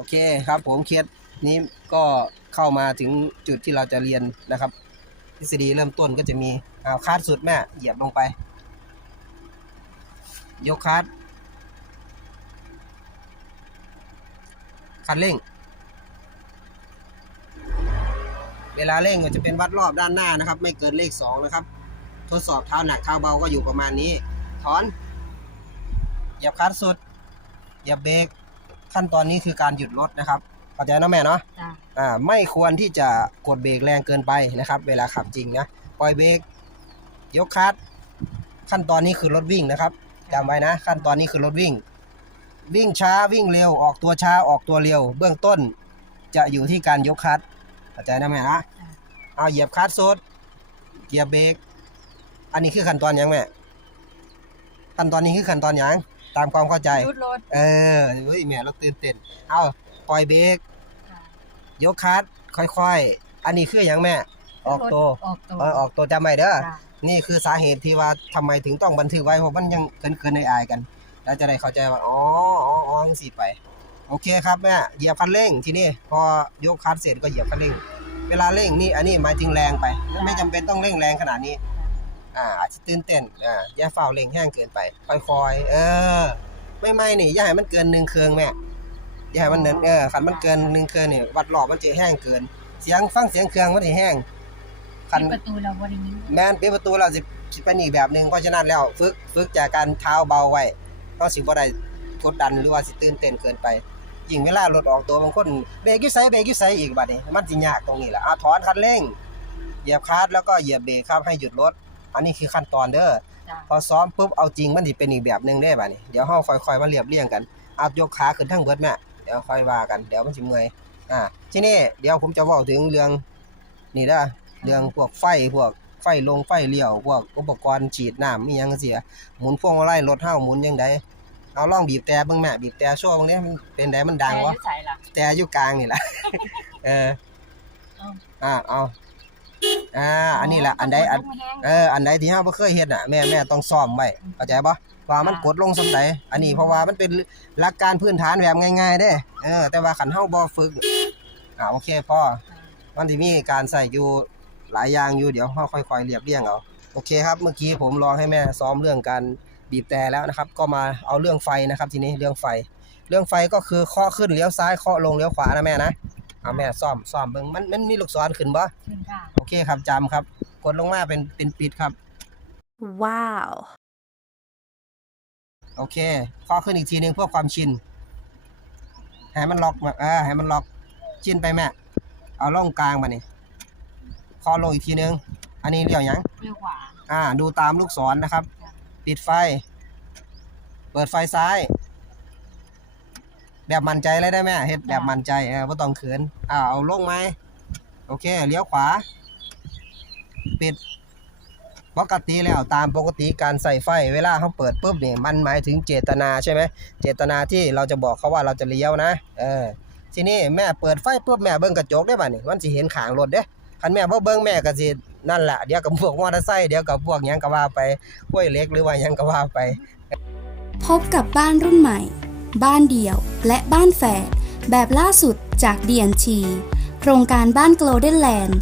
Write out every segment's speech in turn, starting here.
โอเคครับผมเคสนี้ก็เข้ามาถึงจุดที่เราจะเรียนนะครับ ทฤษฎีเริ่มต้นก็จะมีเอาคาดสุดแม่เหยียบลงไป ยกคาดคันเร่ง เวลาเร่งก็จะเป็นวัดรอบด้านหน้านะครับ ไม่เกินเลขสองนะครับ ทดสอบเท้าหนักเท้าเบาก็อยู่ประมาณนี้ ถอน เหยียบคลัดสุด เหยียบเบรก ขั้นตอนนี้คือการหยุดรถนะครับเข้าใจนะแม่เนาะจ้ะอ่าไม่ควรที่จะกดเบรกแรงเกินไปนะครับ เวลาขับจริงนะปล่อยเบรกยกคลัดขั้นตอนนี้คือรถวิ่งนะครับจำไว้นะ ขั้นตอนนี้คือรถวิ่ง วิ่งช้าวิ่งเร็วออกตัวช้าออกตัวเร็ว เบื้องต้นจะอยู่ที่การยกคลัดเข้าใจนะแม่นะเอาเหยียบคลัดสุดเหยียบเบรกอันนี้คือขั้นตอนหยังแม่ขั้นตอนนี้คือขั้นตอนหยัง ตามความเข้าใจหยุดรถเออเฮ้ยแม่เราตื่นเต้นเอาปล่อยเบรกค่ะยกคัดค่อยๆ อันนี้คืออย่างแม่ ออกตัวออกตัวเออออกตัวจำไว้เด้อจ้ะนี่คือสาเหตุที่ว่าทำไมถึงต้องบันทึกไว้เพราะมันยังเกินๆในอายๆกัน แล้วจะได้เข้าใจว่าอ๋ออ๋ออ๋อจังสิไป โอเคครับแม่เหยียบคันเร่งทีนี้พอยกคัดเสร็จก็เหยียบคันเร่ง เวลาเร่งนี่อันนี้หมายถึงแรงไป ไม่จำเป็นต้องเร่งแรงขนาดนี้ อ่าอาจจะตื่นเต้นอ่าอย่าเฝ้าเร่งแห้งเกินไป ค่อยๆ เออ ไม่ไม่นี่อย่าให้มันเกินหนึ่งเครื่องแม่อย่าให้มันเนินเออคันมันเกินหนึ่งเครื่องนี่วัดรอบมันจะแห้งเกิน เสียงฟังเสียงเครื่องมันจะแห้งคันปิดประตูเราบริยินแม่นปิดประตูเราสิคิดเป็นอีกแบบหนึ่งเพราะฉะนั้นแล้วฝึกฝึกจากการเท้าเบาไว้เราสิบ่ได้กดดันหรือว่าสิตื่นเต้นเกินไปยิ่งเวลารถออกตัวบางคนเบรกอยู่ไสเบรกอยู่ไสอีกบัดนี้มันสิยากตรงนี้แหละอะถอนคันเร่ง เหยียบคลัตช์แล้วก็เหยียบเบรกครับให้หยุดรถ อันนี้คือขั้นตอนเด้อจ้ะพอซ้อมปุ๊บเอาจริงมันสิเป็นอีกแบบหนึงได้บัดนี้เดี๋ยวเฮาค่อยๆมาเรียบเรียงกันอัพยกขาขึ้นทั้งเบิดแม่เดี๋ยวค่อยว่ากันเดี๋ยวมันสิเมื่อยอ่าทีนี้เดี๋ยวผมจะเว้าถึงเรื่องนี่เด้อเรื่องพวกไฟพวกไฟลงไฟเลี้ยวพวกอุปกรณ์ฉีดน้ำมีหยังจังซี่อะหมุนพวงมาลัยรถเฮาหมุนจังไดเอาลองบีบแต่เบิ่งแม่บีบแต่โชว์เบิ่งเด้มันเป็นไดมันดังแต่บ่อยุ่ใส่ล่ะแต่อยู่กลางนี่แหละเออเอาอ่าเอา อ่าอันนี้แหละอันใดอันต้องกดลงแห้งเอออันใดที่เฮาบ่เคยเฮ็ดน่ะแม่แม่ต้องซ้อมไว้เข้าใจบ่ว่ามันกดลงสำใดอันนี้เพราะว่ามันเป็นหลักการพื้นฐานแบบง่ายๆเด้เออแต่ว่าคันเฮาบ่ฝึกอ่าโอเคพอมันสิมีการใส่อยู่หลายอย่างอยู่เดี๋ยวเฮาค่อยๆเรียบเรียงเอาโอเคครับเมื่อกี้ผมลองให้แม่ซ้อมเรื่องการบีบแต่แล้วนะครับ ก็มาเอาเรื่องไฟนะครับทีนี้เรื่องไฟ เรื่องไฟก็คือเคาะขึ้นเลี้ยวซ้ายเคาะลงเลี้ยวขวานะแม่นะ เอาแม่ซ่อมซ่อมเบิ่งมันมันมีลูกศรขึ้นบ่ขึ้นค่ะโอเคครับจำครับ กดลงมาเป็นเป็นปิดครับ Wow. โอเคข้อขึ้นอีกทีหนึ่งเพื่อความชินให้มันล็อกแบบเออให้มันล็อกชินไปแม่ เอาล่องกลางมานี่คอลงอีกทีหนึงอันนี้เรียวหยังเลี้ยวขวาอ่า ดูตามลูกศรนะครับ ปิดไฟ เปิดไฟซ้าย แบบมั่นใจเลยได้ไหมเฮ็ดแบบมั่นใจเออบ่ต้องเขินอ่าเอาลงไหมโอเคเลี้ยวขวา ปิดปกติแล้วตามปกติการใส่ไฟเวลาเขาเปิดปุ๊บเนี่ยมันหมายถึงเจตนาใช่ไหมเจตนาที่เราจะบอกเขาว่าเราจะเลี้ยวนะเออทีนี้แม่เปิดไฟปุ๊บแม่เบิ่งกระจกได้ป่ะนี่มันสิเห็นขางรถเด้คันแม่บ่เบิ่งแม่ก็สินั่นแหละเดี๋ยวกับพวกมอเตอร์ไซค์เดี๋ยวกับพวกหยังก็ว่าไปห้วยเหล็กหรือว่าหยังก็ว่าไป พบกับบ้านรุ่นใหม่ บ้านเดี่ยว และบ้านแฝด แบบล่าสุดจาก DNT โครงการบ้าน Golden Land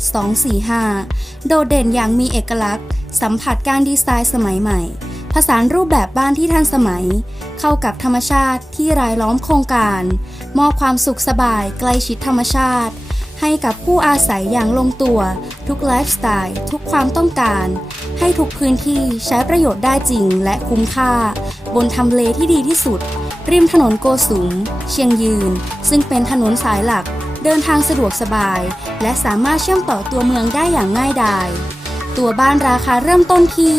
245 โดดเด่นอย่างมีเอกลักษณ์ สัมผัสการดีไซน์สมัยใหม่ ผสานรูปแบบบ้านที่ทันสมัย เข้ากับธรรมชาติที่รายล้อมโครงการ มอบความสุขสบายใกล้ชิดธรรมชาติ ให้กับผู้อาศัยอย่างลงตัว ทุกไลฟ์สไตล์ ทุกความต้องการ ให้ทุกพื้นที่ใช้ประโยชน์ได้จริงและคุ้มค่า บนทำเลที่ดีที่สุด ริมถนนโกสุม เชียงยืน ซึ่งเป็นถนนสายหลัก เดินทางสะดวกสบาย และสามารถเชื่อมต่อตัวเมืองได้อย่างง่ายดาย ตัวบ้านราคาเริ่มต้นที่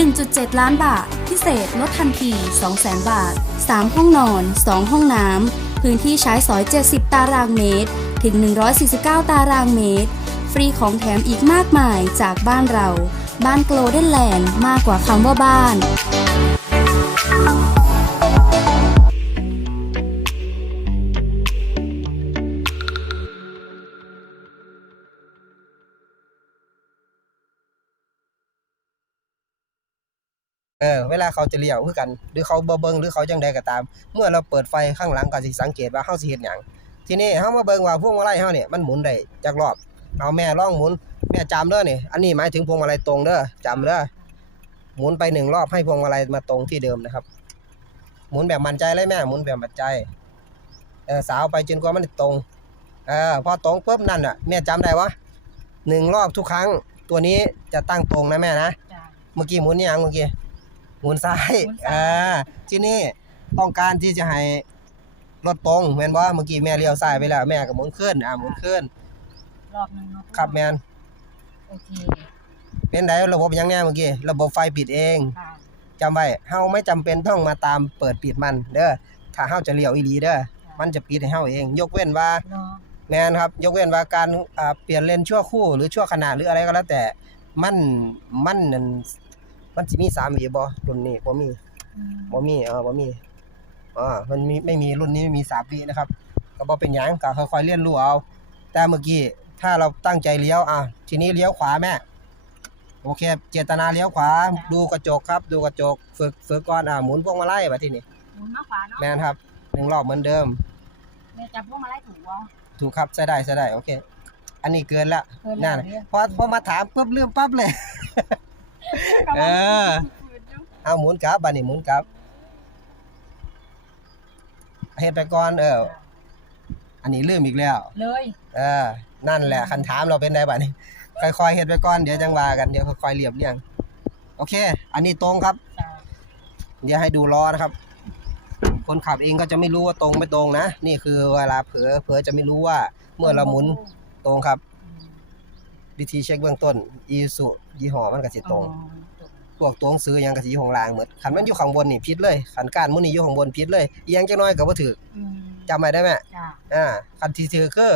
1.7 ล้านบาท พิเศษลดทันที 200,000 บาท 3 ห้องนอน 2 ห้องน้ำ พื้นที่ใช้สอย 70 ตารางเมตร ถึง 149 ตารางเมตร ฟรีของแถมอีกมากมายจากบ้านเรา บ้านโกลเด้นแลนด์มากกว่าคำว่าบ้าน ออเวลาเขาจะเลี้ยวคือกัน หรือเขาบ่เบิ่งหรือเขาจังใดก็ตาม เมื่อเราเปิดไฟข้างหลังก็สิสังเกตว่าเฮาสิเฮ็ดหยังทีนี้เฮามาเบิ่งว่าพวงมาลัยเฮาเนี่ยมันหมุนได้จักรอบเอาแม่ลองหมุนแม่จำเด้อนี่อันนี้หมายถึงพวงมาลัยตรงเด้อจำเด้อหมุนไปหนึ่งรอบให้พวงมาลัยมาตรงที่เดิมนะครับ หมุนแบบมั่นใจเลยแม่หมุนแบบมั่นใจเออสาวไปจนกว่ามันตรงเออพอตรงปุ๊บนั่นอะแม่จำได้วะหนึ่งรอบทุกครั้ง ตัวนี้จะตั้งตรงนะแม่นะจ้ะเมื่อกี้หมุนยังเมื่อกี้ หมุนซ้ายหมุนซ้าย อ่าที่นี่ต้องการที่จะให้รถตรงแม่นบ่เมื่อกี้แม่เลี้ยวซ้ายไปแล้วแม่ก็หมุนขึ้นอ่าหมุนขึ้นรอบหนึงเนาะครับแม่นโอเคเป็นไดระบบยังแน่เมื่อกี้ระบบไฟปิดเอง ค่ะจำไว้เฮาไม่จำเป็นต้องมาตามเปิดปิดมัน เด้อ ถ้าเฮาจะเลี้ยวอีหลีเด้อ มันจะปิดให้เฮาเอง ยกเว้นว่าเนาะแม่นครับ ยกเว้นว่าการอ่าเปลี่ยนเลนชั่วคู่หรือชั่วขณะหรืออะไรก็แล้วแต่ มัน มันนั่น มันสิมี3วิบ่รุ่นนี้บ่มีอืมบ่มีเออบ่มีอ่ามันมีไม่มีรุ่นนี้ไม่มีสามปีนะครับ ก็บ่เป็นหยังก็ค่อยๆเรียนรู้เอา แต่เมื่อกี้ถ้าเราตั้งใจเลี้ยวอะทีนี้เลี้ยวขวาแม่โอเค เจตนาเลี้ยวขวา ดูกระจกครับ ดูกระจกฝึกฝึกก่อนอะหมุนพวงมาลัยบัดทีนี้หมุนมาขวาเนาะแม่นครับหนึ่งรอบเหมือนเดิมแม่จับพวกมาไล่ถูกบ่ถูกครับใช้ได้ใช้ได้โอเค อันนี้เกินละเพิ่นนั่นแล้วเนี่ยพอพอมาถามปุ๊บลืมปั๊บเลย เออเอาหมุนกลับบัดนี้หมุนกลับเฮ็ดไปก่อนเออ อันนี้ลืมอีกแล้ว เลย เออ นั่นแหละคันถามเราเป็นได้บัดนี้ค่อยๆเฮ็ดไปก่อนเดี๋ยวจังว่ากันเดี๋ยวค่อยๆเรียบเรียงโอเค อันนี้ตรงครับจ้ะเดี๋ยวให้ดูล้อนะครับ คนขับเองก็จะไม่รู้ว่าตรงไม่ตรงนะ นี่คือเวลาเผลอเผลอจะไม่รู้ว่า เมื่อเราหมุนตรงครับอืม วิธีเช็คเบื้องต้นอีสุยี่ห้อมันก็สิตรงอ๋อพวกตัวหนังสือหยังก็สิอยู่ข้างล่างหมดคันมันอยู่ข้างบนนี่ผิดเลยคันก้านมุนี่อยู่ข้างบนผิดเลยเอียงจักหน้อยก็บ่ถูกอืมจำไว้ได้ไหมจ้ะอ่าคันที่ถือคือ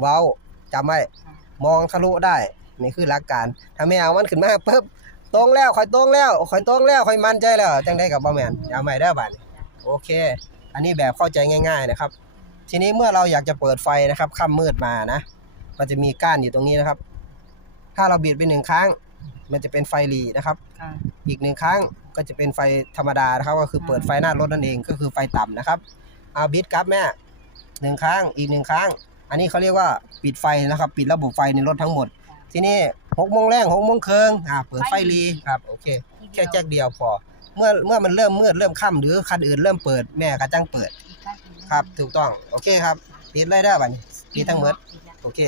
เว้าจำไว้ค่ะมองทะลุได้นี่คือหลักการถ้าไม่เอามันขึ้นมาปุ๊บตรงแล้วข่อยตรงแล้วข่อยตรงแล้วข่อยมั่นใจแล้วจังได้กับบ่แม่นจำไว้เด้อบัดนี้โอเค อันนี้แบบเข้าใจง่าย ๆนะครับ ทีนี้เมื่อเราอยากจะเปิดไฟนะครับค่ำมืดมานะ มันจะมีก้านอยู่ตรงนี้นะครับ ถ้าเราบีดไปหนึ่งครั้ง มันจะเป็นไฟหลีนะครับ ค่ะ อีกหนึ่งครั้งก็จะเป็นไฟธรรมดานะครับ ก็คือเปิดไฟหน้ารถนั่นเองก็คือไฟต่ำนะครับเอาบิดครับแม่หนึ่งครั้งอีกหนึ่งครั้ง อันนี้เขาเรียกว่าปิดไฟนะครับ ปิดระบบไฟในรถทั้งหมด ทีนี้หกโมงแรงหกโมงครึ่งอ่าเปิดไฟรีครับโอเคแค่แจ็คเดียวพอเมื่อเมื่อมันเริ่มมืดเริ่มค่ำหรือคันอื่นเริ่มเปิดแม่ก็จังเปิดครับ ถูกต้องโอเคครับปิดเลยได้อบัดนี้ปิดทั้งหมด โอเค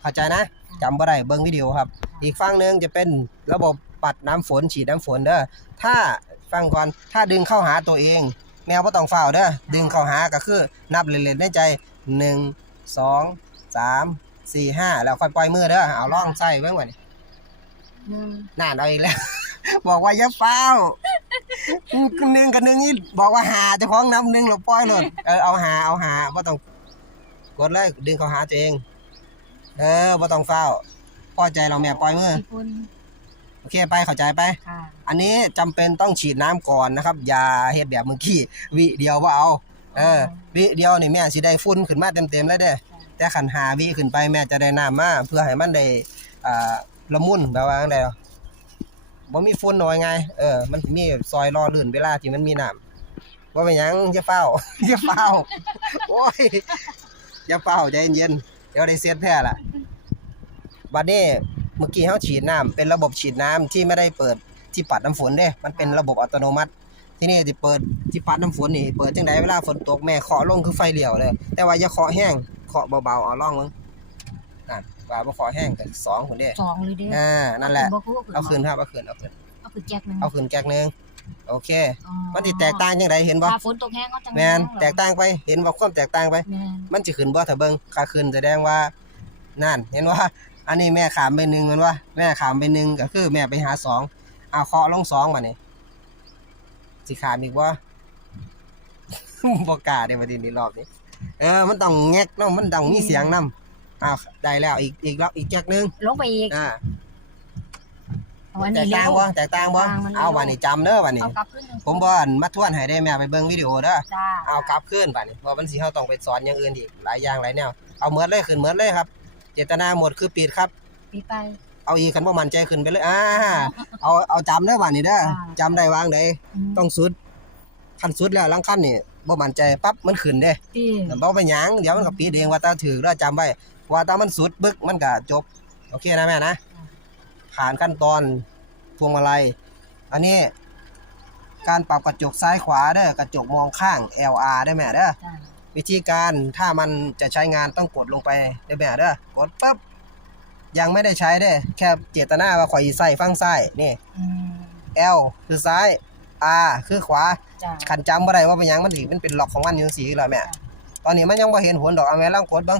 เข้าใจนะ จำบ่ได้เบิ่งวิดีโอครับ อีกฝั่งหนึ่งจะเป็นระบบปัดน้ำฝนฉีดน้ำฝนเด้อถ้าฟังก่อนถ้าดึงเข้าหาตัวเอง แมวบ่ต้องเฝ้าเด้อดึงเข้าหาก็คือนับเล่นๆในใจ 1 2 3 4 5 แล้วค่อยปล่อยมือเด้อเอาล่องใส่เบิ่งว่านี่น่านเอาอีกแล้ว บอกว่าอย่าเฝ้าหนึ่งกับหนึ่งนี่บอกว่าหาเจ้าของนับหนึ่งแล้วปล่อยเลยเออเอาหาเอาหาบ่ต้องกดเลยดึงเข้าหาตัวเอง เออบ่ต้องเฝ้าพอใจเราแม่ปล่อยมือสี่คนโอเคไปเข้าใจไป ค่ะอันนี้จำเป็นต้องฉีดน้ำก่อนนะครับ อย่าเฮ็ดแบบเมื่อกี้วิเดียวว่าเอา เออ วิเดียวนี่แม่สิได้ฝุ่นขึ้นมาเต็มๆเลยเด้อแต่ขันหาวิขึ้นไปแม่จะได้น้ำมาเพื่อให้มันได้อ่าละมุนแบบว่าจั่งใดอะบ่มีฝุ่นน้อยไง เออ มันสิมีซอยรอลื่นเวลาที่มันมีน้ำบ่เป็นหยังอย่าเฝ้า อย่าเฝ้าโอ้ยอย่าเฝ้าใจเย็นๆ เดี๋ยวได้เสียแพ้ล่ะบัดนี้เมื่อกี้เฮาฉีดน้ำเป็นระบบฉีดน้ำที่ไม่ได้เปิดที่ปัดน้ำฝนเด้ มันเป็นระบบอัตโนมัติ ที่นี่สิเปิดที่ปัดน้ำฝนนี่เปิดจังไดเวลาฝนตกแม่เคาะลงคือไฟเลี้ยวเลย แต่ว่าอย่าเคาะแห้งเคาะเบาๆเอาล่องมึงนั่นว่าบ่เคาะแห้งก็สองคนเด้สองเลยเด้อ่านั่นแหละ บ่คือเอาคืนครับเอาคืนเอาคืนเอาคือแจ็คหนึงเอาคืนแก๊กหนึง โอเค อ๋อมันสิแตกต่างจังไดเห็นบ่ถ้าฝนตกแห้งก็จะแม่นแตกต่างไปเห็นว่าความแตกต่างไป แม่นมันจะขึ้นบ่ถ้าเบิ่งค่าขึ้นแสดงว่านั่น เห็นว่า อันนี้แม่ขามไปหนึ่งแมันว่าแม่ขามไปหนึ่งก็คือแม่ไปหาสองเอาเคาะลงสองมานี่สิขามอีกว่า บ่กล้าได้มาทีนี้รอบนี้ เออ มันต้องแงกเนาะมันต้องมีเสียงนำอ้าวได้แล้วอีกอีกรอบอีกแจ็คหนึงลงไปอีกอ่าเอาอันแตนี้กเร็ต่างว บ่แตกต่างบ่ต่างมันเร็ว เอาวันนี้จำเด้อวันนี้ เอากลับขึ้นหนึ่งผมบ่อั่นมาทวนให้ได้แม่ไปเบิ่งวิดีโอเด้อ จ้าเอากลับขึ้นป่ะนี่เพราะมันสิเฮาต้องไปสอนอย่างอื่นอีกหลายอย่างหลายแนว เอาเหมือนเลยขึ้นเหมือนเลยครับ เจตนาหมดคือปิดครับ ปีไป เอาอีกคันบ่มั่นใจขึ้นไปเลยอ่าเอาเอาจำได้อบัดนี้เด้ออ่าจำได้วางไดมต้องสุดคันสุดแล้วหลังคันนี่บ่มั่นใจปั๊บมันขึ้นเด้ที่บ่ไปหยังเดี๋ยวมันก็ปิดเองว่าตาถือแล้วจำไว้ว่าตามันสุดบึกมันก็จบ โอเคนะแม่นะ ผ่านขั้นตอนพ วงมาลัย อันนี้ การปรับกระจกซ้ายขวาเด้อกระจกมองข้าง LR ได้อแม่เด้อจ้าวิธีการถ้ามันจะใช้งานต้องกดลงไปได้อแม่เด้อกดปั๊บยังไม่ได้ใช้เด้อแค่เจตนาว่าข่อยสิใส่ฟังซ้ายนี่ อืม L คือซ้าย R คือขวา จ้า ขันจำบ่ได้ว่าเป็นหยังมันสิมันเป็นล็อกของมันอยู่จังซี่แหละแม่ ตอนนี้มันยังบ่เห็นผลดอกเอาแม่ลองกดเบิ่ง